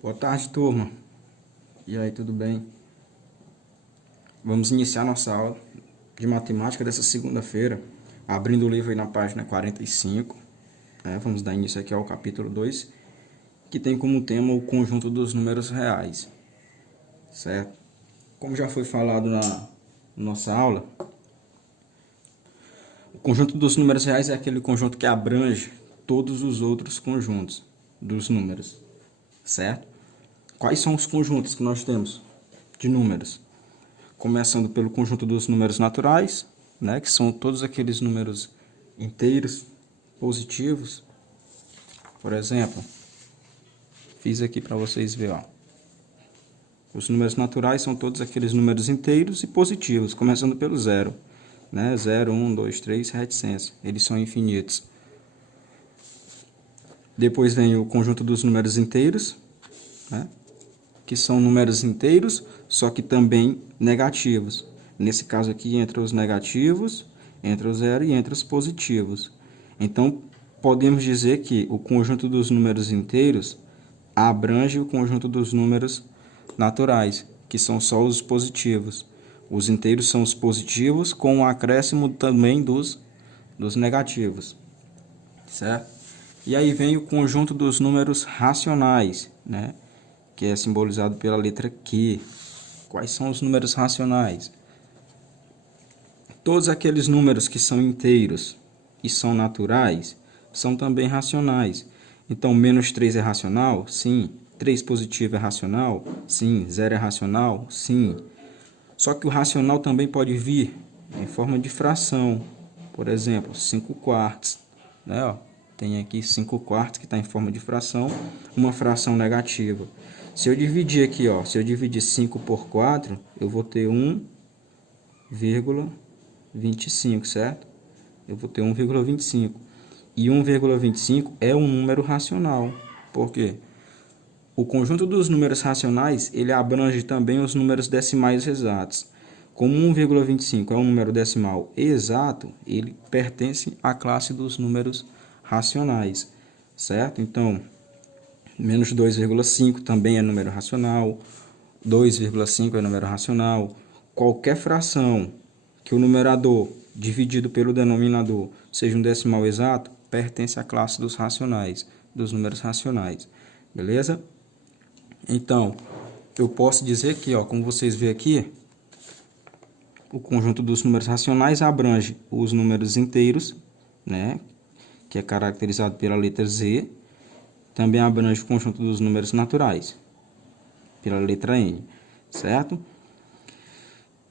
Boa tarde, turma. E aí, tudo bem? Vamos iniciar nossa aula de matemática dessa segunda-feira, abrindo o livro aí na página 45. Vamos dar início aqui ao capítulo 2, que tem como tema o conjunto dos números reais, certo? Como já foi falado na nossa aula, o conjunto dos números reais é aquele conjunto que abrange todos os outros conjuntos dos números, certo? Quais são os conjuntos que nós temos de números? Começando pelo conjunto dos números naturais, né, que são todos aqueles números inteiros, positivos. Por exemplo, fiz aqui para vocês verem, ó. Os números naturais são todos aqueles números inteiros e positivos, começando pelo zero, né? 0, 1, 2, 3, reticência. Eles são infinitos. Depois vem o conjunto dos números inteiros, né, que são números inteiros, só que também negativos. Nesse caso aqui, entre os negativos, entre o zero e entre os positivos. Então, podemos dizer que o conjunto dos números inteiros abrange o conjunto dos números naturais, que são só os positivos. Os inteiros são os positivos, com o acréscimo também dos negativos, certo? E aí vem o conjunto dos números racionais, né, que é simbolizado pela letra Q. Quais são os números racionais? Todos aqueles números que são inteiros e são naturais são também racionais. Então, menos 3 é racional? Sim. 3 positivo é racional? Sim. 0 é racional? Sim. Só que o racional também pode vir em forma de fração. Por exemplo, 5 quartos. Né? Ó, tem aqui 5 quartos que está em forma de fração, uma fração negativa. Se eu dividir aqui, ó, se eu dividir 5 por 4, eu vou ter 1,25, certo? Eu vou ter 1,25. E 1,25 é um número racional. Por quê? O conjunto dos números racionais, ele abrange também os números decimais exatos. Como 1,25 é um número decimal exato, ele pertence à classe dos números racionais, certo? Então, menos 2,5 também é número racional, 2,5 é número racional. Qualquer fração que o numerador dividido pelo denominador seja um decimal exato, pertence à classe dos racionais, dos números racionais. Beleza? Então, eu posso dizer que, ó, como vocês veem aqui, o conjunto dos números racionais abrange os números inteiros, né, que é caracterizado pela letra Z. Também abrange o conjunto dos números naturais, pela letra N, certo?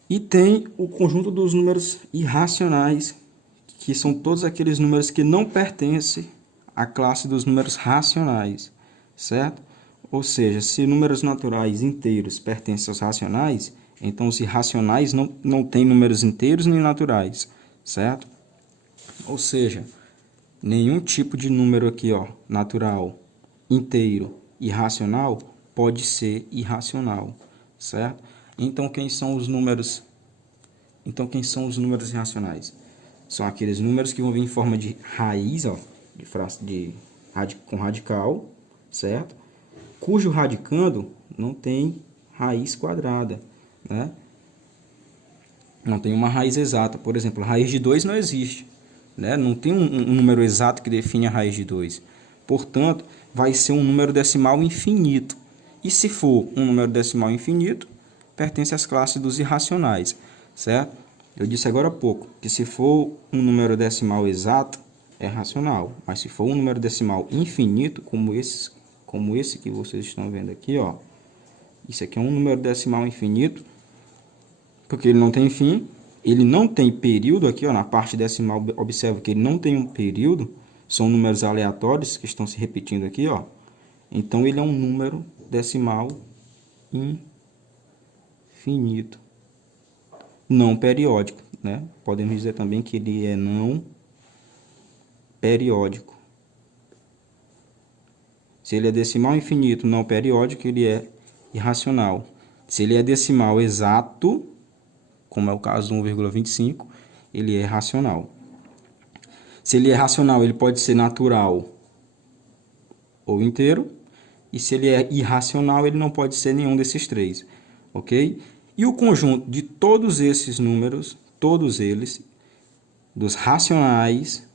E tem o conjunto dos números irracionais, que são todos aqueles números que não pertencem à classe dos números racionais, certo? Ou seja, se números naturais inteiros pertencem aos racionais, então os irracionais não têm números inteiros nem naturais, certo? Ou seja, nenhum tipo de número aqui, ó, natural, inteiro e racional pode ser irracional, certo? Então quem são os números irracionais? São aqueles números que vão vir em forma de raiz, ó, com radical, certo? Cujo radicando não tem raiz quadrada, né? Não tem uma raiz exata. Por exemplo, a raiz de 2 não existe, né? Não tem um número exato que define a raiz de 2. Portanto, vai ser um número decimal infinito. E se for um número decimal infinito, pertence às classes dos irracionais, certo? Eu disse agora há pouco que se for um número decimal exato, é racional. Mas se for um número decimal infinito, como esse que vocês estão vendo aqui, ó, isso aqui é um número decimal infinito, porque ele não tem fim, ele não tem período aqui, ó, na parte decimal, observa que ele não tem um período, são números aleatórios que estão se repetindo aqui, ó. Então ele é um número decimal infinito, não periódico, né? Podemos dizer também que ele é não periódico. Se ele é decimal infinito não periódico, ele é irracional. Se ele é decimal exato, como é o caso do 1,25, ele é racional. Se ele é racional, ele pode ser natural ou inteiro. E se ele é irracional, ele não pode ser nenhum desses três, ok? E o conjunto de todos esses números, todos eles, dos racionais,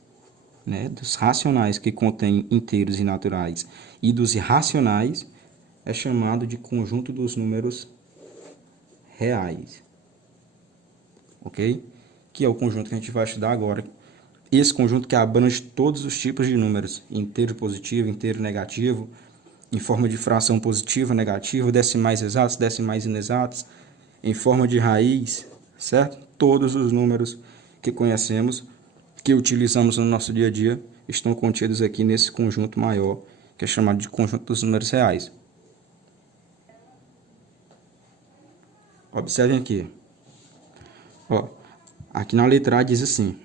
né, dos racionais que contêm inteiros e naturais e dos irracionais, é chamado de conjunto dos números reais, ok? Que é o conjunto que a gente vai estudar agora. Esse conjunto que abrange todos os tipos de números, inteiro positivo, inteiro negativo, em forma de fração positiva, negativa, decimais exatos, decimais inexatos, em forma de raiz, certo? Todos os números que conhecemos, que utilizamos no nosso dia a dia, estão contidos aqui nesse conjunto maior, que é chamado de conjunto dos números reais. Observem aqui. Ó, aqui na letra A diz assim,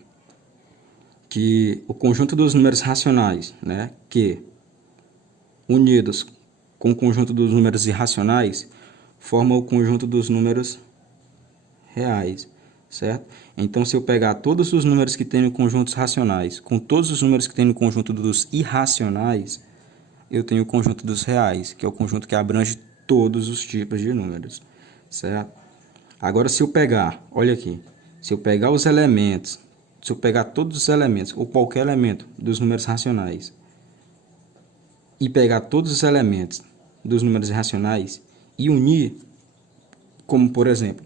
que o conjunto dos números racionais, né, que unidos com o conjunto dos números irracionais, forma o conjunto dos números reais, certo? Então, se eu pegar todos os números que tem no conjunto racionais com todos os números que tem no conjunto dos irracionais, eu tenho o conjunto dos reais, que é o conjunto que abrange todos os tipos de números, certo? Agora, se eu pegar, olha aqui, se eu pegar os elementos, se eu pegar todos os elementos, ou qualquer elemento dos números racionais, e pegar todos os elementos dos números irracionais e unir, como por exemplo,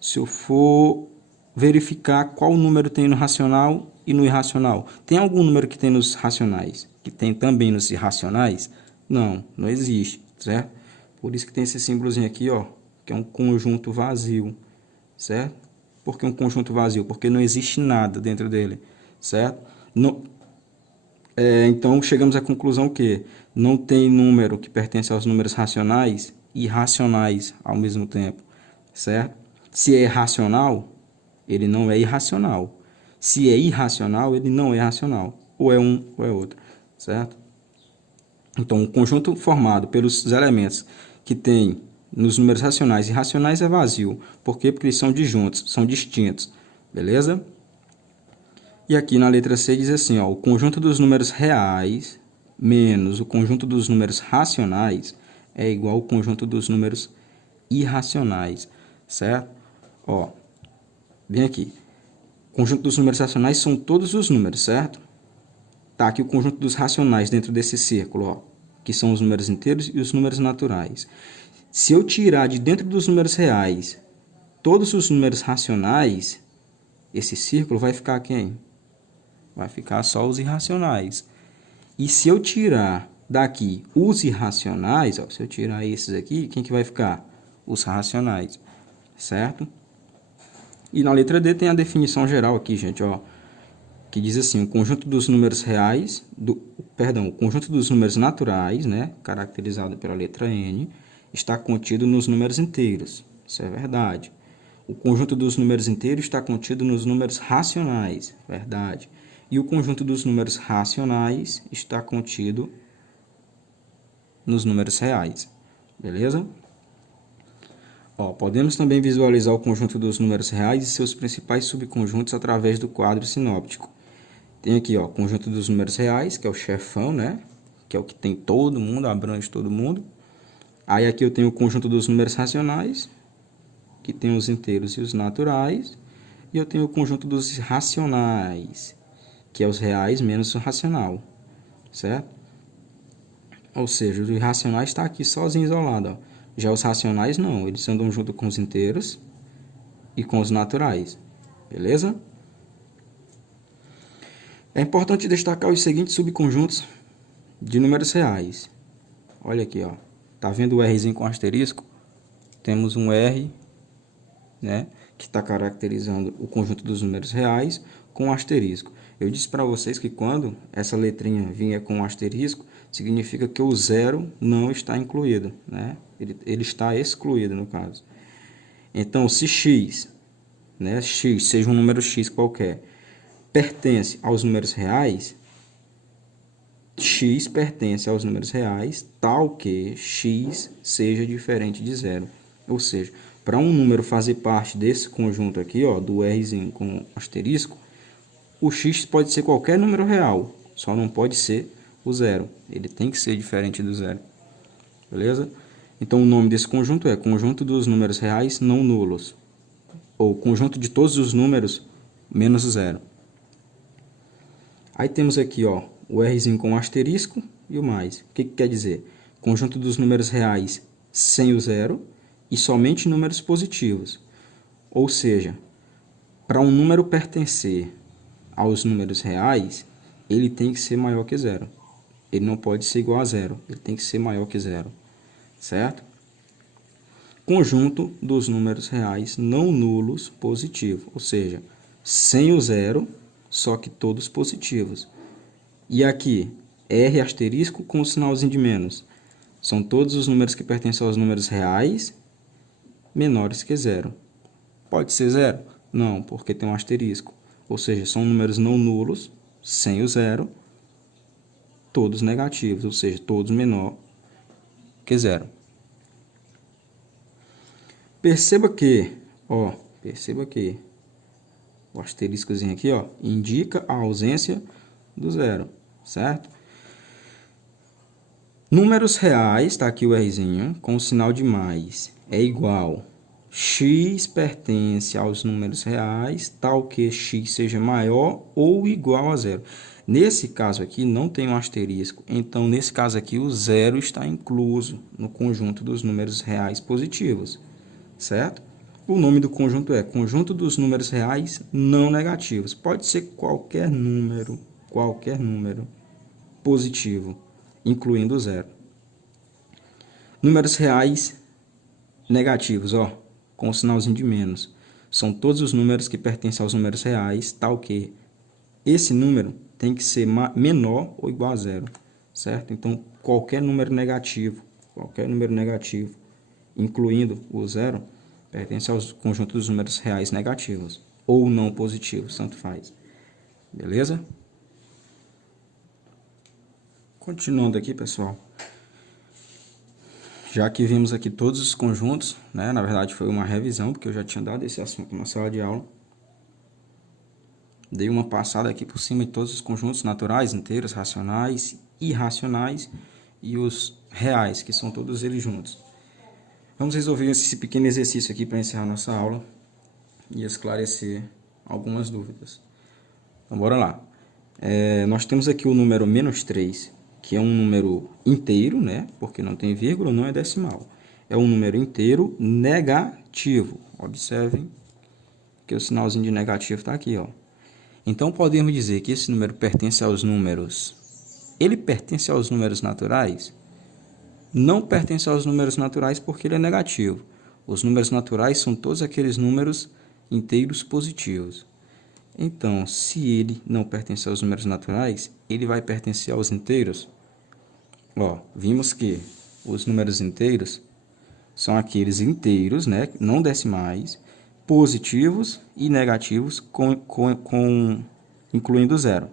se eu for verificar qual número tem no racional e no irracional, tem algum número que tem nos racionais, que tem também nos irracionais? Não, não existe, certo? Por isso que tem esse símbolozinho aqui, ó, que é um conjunto vazio, certo? Por que um conjunto vazio? Porque não existe nada dentro dele, certo? Então, chegamos à conclusão que não tem número que pertence aos números racionais e irracionais ao mesmo tempo, certo? Se é racional, ele não é irracional. Se é irracional, ele não é racional. Ou é um ou é outro, certo? Então, o conjunto formado pelos elementos que tem nos números racionais e irracionais é vazio. Por quê? Porque eles são disjuntos, são distintos, beleza? E aqui na letra C diz assim, ó, o conjunto dos números reais menos o conjunto dos números racionais é igual ao conjunto dos números irracionais, certo? Ó, vem aqui. O conjunto dos números racionais são todos os números, certo? Tá aqui o conjunto dos racionais dentro desse círculo, ó, que são os números inteiros e os números naturais. Se eu tirar de dentro dos números reais todos os números racionais, esse círculo vai ficar quem? Vai ficar só os irracionais. E se eu tirar daqui os irracionais, ó, se eu tirar esses aqui, quem que vai ficar? Os racionais, certo? E na letra D tem a definição geral aqui, gente, ó, que diz assim, o conjunto dos números reais, o conjunto dos números naturais, né, caracterizado pela letra N, está contido nos números inteiros. Isso é verdade. O conjunto dos números inteiros está contido nos números racionais, verdade. E o conjunto dos números racionais está contido nos números reais, beleza? Ó, podemos também visualizar o conjunto dos números reais e seus principais subconjuntos através do quadro sinóptico. Tem aqui, ó, o conjunto dos números reais, que é o chefão, né? Que é o que tem todo mundo, abrange todo mundo. Aí aqui eu tenho o conjunto dos números racionais, que tem os inteiros e os naturais. E eu tenho o conjunto dos racionais, que é os reais menos o racional, certo? Ou seja, os irracionais está aqui sozinho, isolado, ó. Já os racionais não, eles andam junto com os inteiros e com os naturais, beleza? É importante destacar os seguintes subconjuntos de números reais. Olha aqui, ó. Tá vendo o Rzinho com asterisco? Temos um R, né, que está caracterizando o conjunto dos números reais com asterisco. Eu disse para vocês que quando essa letrinha vinha com asterisco, significa que o zero não está incluído, né? Ele está excluído, no caso. Então, se x, né, x seja um número x qualquer, pertence aos números reais, x pertence aos números reais, tal que x seja diferente de zero. Ou seja, para um número fazer parte desse conjunto aqui, ó, do Rzinho com asterisco, o x pode ser qualquer número real, só não pode ser o zero. Ele tem que ser diferente do zero. beleza? Então, o nome desse conjunto é conjunto dos números reais não nulos, ou conjunto de todos os números menos o zero. Aí temos aqui, ó, o Rzinho com asterisco e o mais. O que quer dizer? Conjunto dos números reais sem o zero e somente números positivos. Ou seja, para um número pertencer aos números reais, ele tem que ser maior que zero. Ele não pode ser igual a zero, ele tem que ser maior que zero, certo? Conjunto dos números reais não nulos positivo, ou seja, sem o zero, só que todos positivos. E aqui, R asterisco com o sinalzinho de menos. São todos os números que pertencem aos números reais menores que zero. Pode ser zero? Não, porque tem um asterisco. Ou seja, são números não nulos, sem o zero, todos negativos, ou seja, todos menor que zero. Perceba que o asteriscozinho aqui, ó, indica a ausência do zero, certo? Números reais, está aqui o Rzinho, com o sinal de mais, é igual. X pertence aos números reais, tal que x seja maior ou igual a zero. Nesse caso aqui, não tem um asterisco, então, nesse caso aqui, o zero está incluso no conjunto dos números reais positivos, certo? O nome do conjunto é conjunto dos números reais não negativos. Pode ser qualquer número positivo, incluindo o zero. Números reais negativos, ó, com o sinalzinho de menos. São todos os números que pertencem aos números reais, tal que esse número tem que ser menor ou igual a zero, certo? Então, qualquer número negativo, incluindo o zero, pertence ao conjunto dos números reais negativos, ou não positivos, tanto faz. Beleza? Continuando aqui, pessoal. Já que vimos aqui todos os conjuntos, né? Na verdade foi uma revisão, porque eu já tinha dado esse assunto na sala de aula. Dei uma passada aqui por cima de todos os conjuntos naturais, inteiros, racionais, irracionais e os reais, que são todos eles juntos. Vamos resolver esse pequeno exercício aqui para encerrar nossa aula e esclarecer algumas dúvidas. Então, bora lá. Nós temos aqui o número -3, que é um número inteiro, né? Porque não tem vírgula, não é decimal. É um número inteiro negativo. Observem que o sinalzinho de negativo está aqui, ó. Então, podemos dizer que esse número pertence aos números... Ele pertence aos números naturais? Não pertence aos números naturais porque ele é negativo. Os números naturais são todos aqueles números inteiros positivos. Então, se ele não pertence aos números naturais, ele vai pertencer aos inteiros? Ó, vimos que os números inteiros são aqueles inteiros, né, não decimais, positivos e negativos, incluindo zero.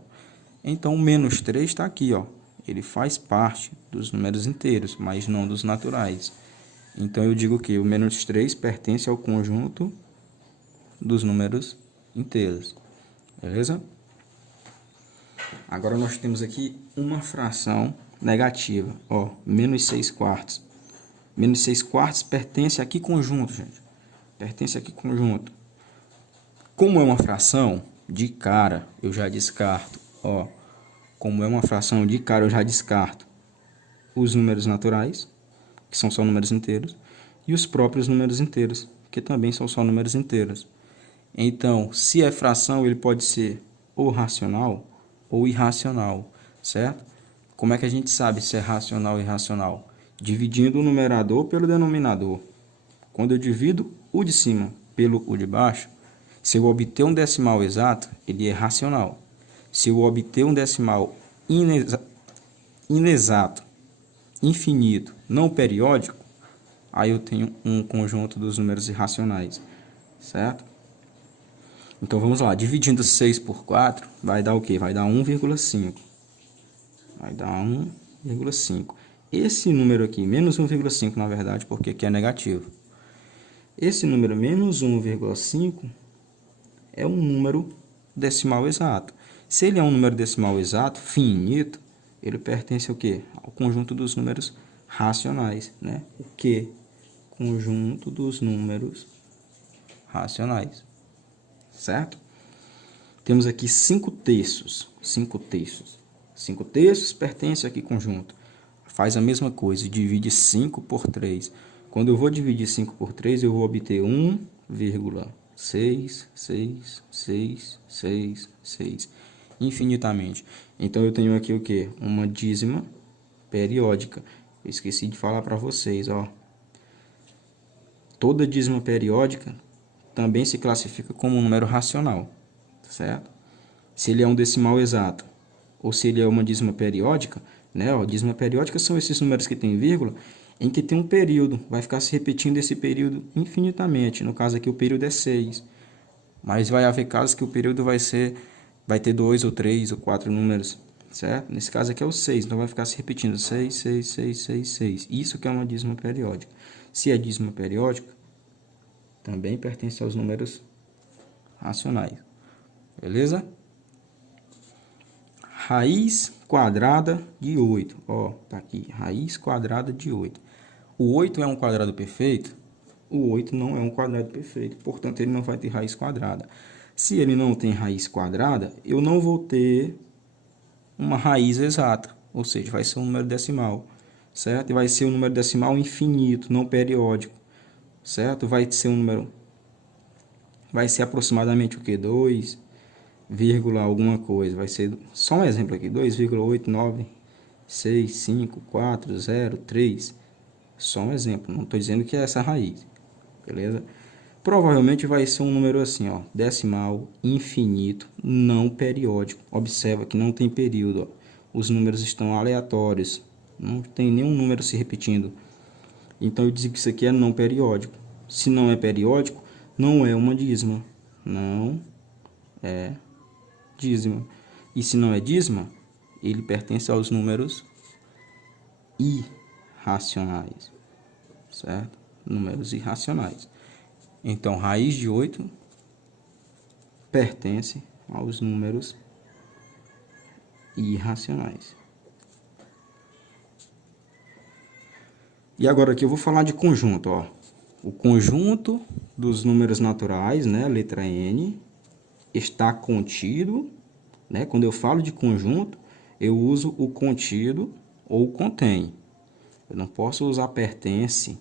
Então, o -3 está aqui, ó. Ele faz parte dos números inteiros, mas não dos naturais. Então, eu digo que o -3 pertence ao conjunto dos números inteiros. Beleza? Agora, nós temos aqui uma fração negativa, ó, -6/4. -6/4 pertence a que conjunto, gente? Pertence a que conjunto? Como é uma fração, de cara, eu já descarto, ó. Como é uma fração de cara, eu já descarto os números naturais, que são só números inteiros, e os próprios números inteiros, que também são só números inteiros. Então, se é fração, ele pode ser ou racional ou irracional, certo? Como é que a gente sabe se é racional ou irracional? Dividindo o numerador pelo denominador. Quando eu divido o de cima pelo o de baixo, se eu obter um decimal exato, ele é racional. Se eu obter um decimal inexato, infinito, não periódico, aí eu tenho um conjunto dos números irracionais, certo? Então, vamos lá. Dividindo 6 por 4, vai dar o quê? Vai dar 1,5. Vai dar 1,5. Esse número aqui, menos 1,5, na verdade, porque aqui é negativo. Esse número, menos 1,5, é um número decimal exato. Se ele é um número decimal exato, finito, ele pertence ao quê? Ao conjunto dos números racionais, né? O que? Conjunto dos números racionais, certo? Temos aqui 5 terços, 5 terços. 5 terços pertence a que conjunto? Faz a mesma coisa, divide 5 por 3. Quando eu vou dividir 5 por 3, eu vou obter 1,66666, infinitamente. Então, eu tenho aqui o quê? Uma dízima periódica. Eu esqueci de falar para vocês, ó. Toda dízima periódica também se classifica como um número racional, certo? Se ele é um decimal exato ou se ele é uma dízima periódica, né? Ó, dízima periódica são esses números que tem vírgula, em que tem um período, vai ficar se repetindo esse período infinitamente. No caso aqui o período é 6, mas vai haver casos que o período vai ter 2 ou 3 ou 4 números, certo? Nesse caso aqui é o 6, então vai ficar se repetindo 6, 6, 6, 6, 6. Isso que é uma dízima periódica. Se é dízima periódica, também pertence aos números racionais. Beleza? Raiz quadrada de 8. Ó, tá aqui, raiz quadrada de 8. O 8 é um quadrado perfeito? O 8 não é um quadrado perfeito, portanto, ele não vai ter raiz quadrada. Se ele não tem raiz quadrada, eu não vou ter uma raiz exata, ou seja, vai ser um número decimal, certo? E vai ser um número decimal infinito, não periódico, certo? Vai ser um número, vai ser aproximadamente o que? 2, alguma coisa, vai ser, só um exemplo aqui, 2,8965403, só um exemplo, não estou dizendo que é essa raiz, beleza? Provavelmente vai ser um número assim, ó, decimal, infinito, não periódico. Observa que não tem período, ó. Os números estão aleatórios, não tem nenhum número se repetindo. Então eu digo que isso aqui é não periódico. Se não é periódico, não é uma dízima, não é dízima. E se não é dízima, ele pertence aos números irracionais, certo? Números irracionais. Então, raiz de 8 pertence aos números irracionais. E agora aqui eu vou falar de conjunto, ó. O conjunto dos números naturais, né, letra N, está contido, né? Quando eu falo de conjunto, eu uso o contido ou contém. Eu não posso usar pertence,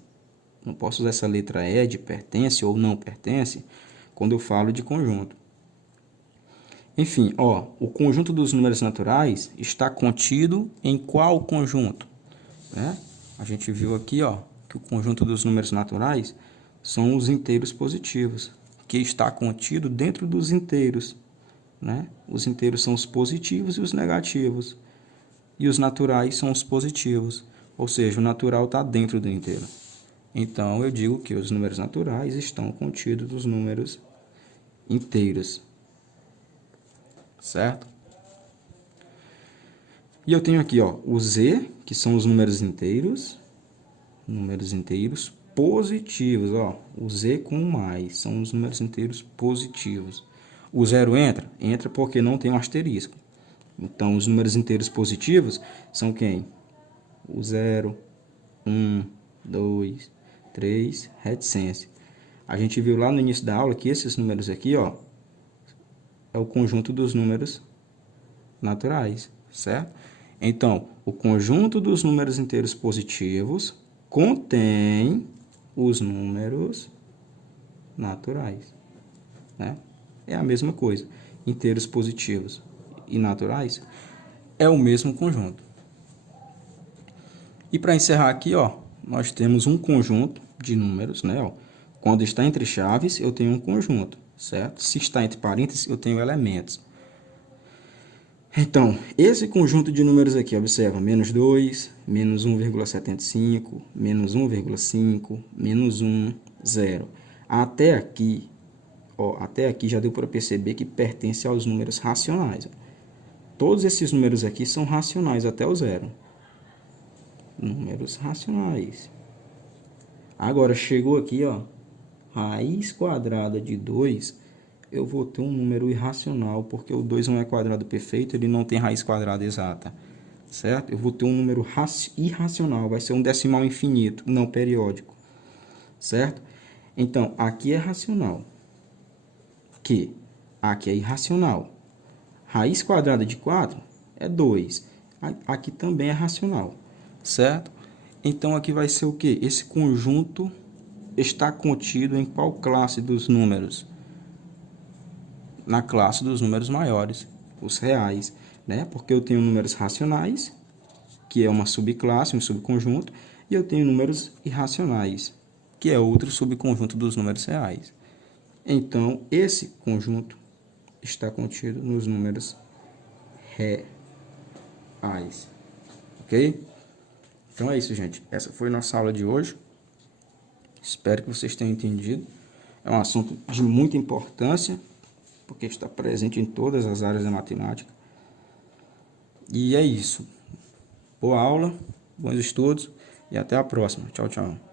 não posso usar essa letra E de pertence ou não pertence quando eu falo de conjunto. Enfim, ó, o conjunto dos números naturais está contido em qual conjunto? Né? A gente viu aqui, ó, que o conjunto dos números naturais são os inteiros positivos, que está contido dentro dos inteiros, né? Os inteiros são os positivos e os negativos, e os naturais são os positivos, ou seja, o natural está dentro do inteiro. Então, eu digo que os números naturais estão contidos nos números inteiros, certo? E eu tenho aqui, ó, o Z, que são os números inteiros positivos, ó, o Z com mais, são os números inteiros positivos. O zero entra? Entra porque não tem um asterisco. Então, os números inteiros positivos são quem? O 0, 1, 2, 3, reticência. A gente viu lá no início da aula que esses números aqui, ó, é o conjunto dos números naturais, certo? Então, o conjunto dos números inteiros positivos contém os números naturais, né? É a mesma coisa. Inteiros positivos e naturais é o mesmo conjunto. E para encerrar aqui, ó, nós temos um conjunto de números, né? Ó, quando está entre chaves, eu tenho um conjunto, certo? Se está entre parênteses, eu tenho elementos. Então, esse conjunto de números aqui, observa, menos 2, menos 1,75, menos 1,5, menos 1, 0. Até aqui, ó, até aqui já deu para perceber que pertence aos números racionais. Ó. Todos esses números aqui são racionais até o 0. Números racionais. Agora, chegou aqui, ó, raiz quadrada de 2, eu vou ter um número irracional, porque o 2 não é quadrado perfeito, ele não tem raiz quadrada exata. certo? Eu vou ter um número irracional, vai ser um decimal infinito, não periódico, certo? Então, aqui é racional, aqui é irracional. Raiz quadrada de 4 é 2, aqui também é racional, certo? Então, aqui vai ser o quê? Esse conjunto está contido em qual classe dos números? Na classe dos números maiores, os reais, né? Porque eu tenho números racionais, que é uma subclasse, um subconjunto, e eu tenho números irracionais, que é outro subconjunto dos números reais. Então, esse conjunto está contido nos números reais, ok? Então é isso, gente. Essa foi nossa aula de hoje. Espero que vocês tenham entendido. É um assunto de muita importância, porque está presente em todas as áreas da matemática. E é isso. Boa aula, bons estudos e até a próxima. Tchau, tchau.